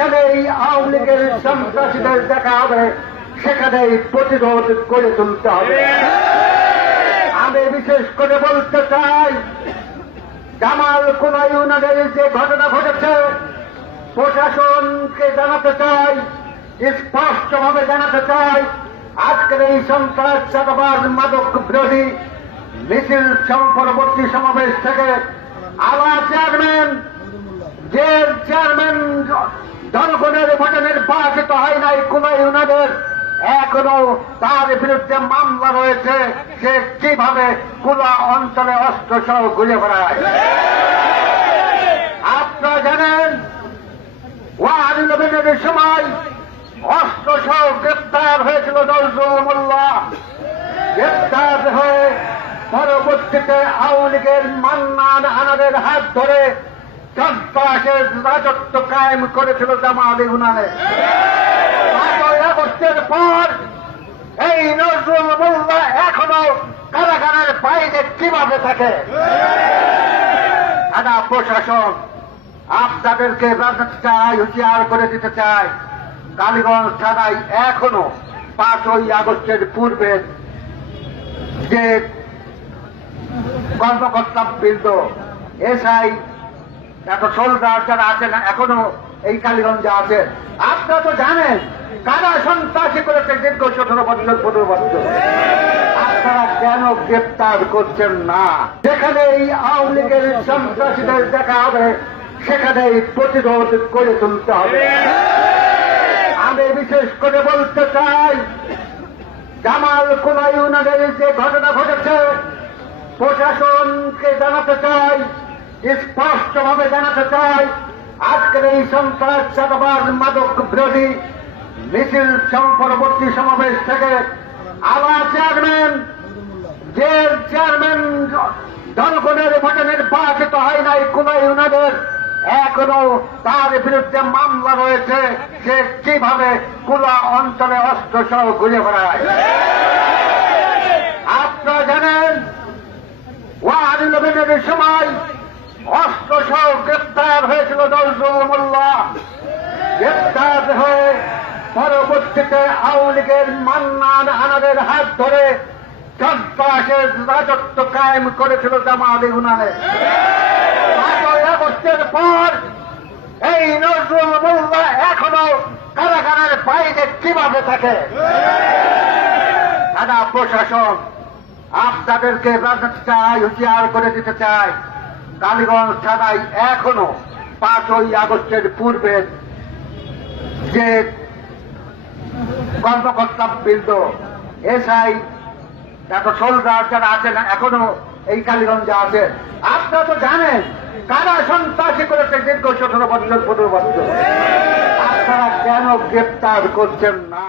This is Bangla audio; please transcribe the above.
যেখানেই আওয়ামী লীগের সন্ত্রাসীদের দেখা হবে, সেখানেই প্রতিরোধ করে তুলতে হবে। আমি বিশেষ করে বলতে চাই, জামাল কোনা ইউনিয়নের যে ঘটনা ঘটেছে, প্রশাসনকে জানাতে চাই, স্পষ্টভাবে জানাতে চাই, আজকের এই সন্ত্রাস চাঁদাবাজ মাদক বিরোধী মিছিল পরবর্তী সমাবেশ থেকে আবার চেয়ারম্যান যে চেয়ারম্যান জনগণের ভোটে নির্বাচিত হয় নাই কুমার ইউনিয়নের এখনও তার বিরুদ্ধে মামলা রয়েছে। সে কীভাবে কুলা অঞ্চলে অস্ত্র সহ ঘুরে বেড়ায়? আপনারা জানেন ওয়াহাদ নবীনের সময় অস্ত্র সহ গ্রেপ্তার হয়েছিল নজরুল মোল্লা। গ্রেপ্তার হয়ে পরবর্তীতে আওয়ামী লীগের মান্নান আনাদের হাত ধরে সন্ত্রাসের রাজত্ব কায়েম করেছিল জামাল পাঁচই আগস্টের পর এই নজরুল মোল্লা এখনও কারাগারের বাইরে কীভাবে থাকে? থানা প্রশাসন, আপনাদেরকে চাই, হুঁশিয়ার করে দিতে চাই। কালীগঞ্জ থানায় এখনও পাঁচই আগস্টের পূর্বে যে কর্মকর্তা বৃন্দ, এসআই এত সোলদার যারা আছেন এখনও এই কালীগঞ্জে আছেন আপনারা তো জানেন, কারা সন্ত্রাসী করেছে দীর্ঘ সতেরো বছর, পনেরো বছর? আপনারা কেন গ্রেপ্তার করছেন না? যেখানে এই আওয়ামী লীগের সন্ত্রাসীদের দেখা হবে, সেখানেই প্রতিরোধ করে তুলতে হবে। আমি বিশেষ করে বলতে চাই, জামাল কোনা যে ঘটনা ঘটেছে, প্রশাসনকে জানাতে চাই স্পষ্টভাবে জানাতে চাই, আজকের এই সন্ত্রাস, চাঁদাবাজ, মাদক বিরোধী মিছিল পরবর্তী সমাবেশ থেকে আবার চেয়ারম্যান যে চেয়ারম্যান জনগণের ভোটে নির্বাচিত হয় নাই কোন ইউনিয়নের এখনও তার বিরুদ্ধে মামলা রয়েছে, সে কীভাবে কুলা অঞ্চলে অস্ত্র সহ ঘুরে বেড়ায়। আপনারা জানেন ওয়াহাদ নবীনের সময় সহ গ্রেপ্তার হয়েছিল নজরুল মোল্লা। গ্রেপ্তার হয়ে পরবর্তীতে আওয়ামী লীগের মান্নান আনাদের হাত ধরে সন্ত্রাসের রাজত্ব কায়েম করেছিল জামাল ইউনানে। আগস্টের পর এই নজরুল মোল্লা এখনও কারাগারের বাইরে কীভাবে থাকে? থানা প্রশাসন, আপনাদেরকে জানাতে চাই হুঁশিয়ার করে দিতে চাই। কালীগঞ্জ থানায় এখনও পাঁচই আগস্টের পূর্বে যে কর্মকর্তা বৃন্দ, এসআই এত সোলদার যারা আছেন, এখনও এই কালীগঞ্জে আছেন। আপনারা তো জানেন, কারা সন্ত্রাসী করেছে দীর্ঘ সতেরো বছর, পনেরো বছর। আপনারা কেন গ্রেপ্তার করছেন না?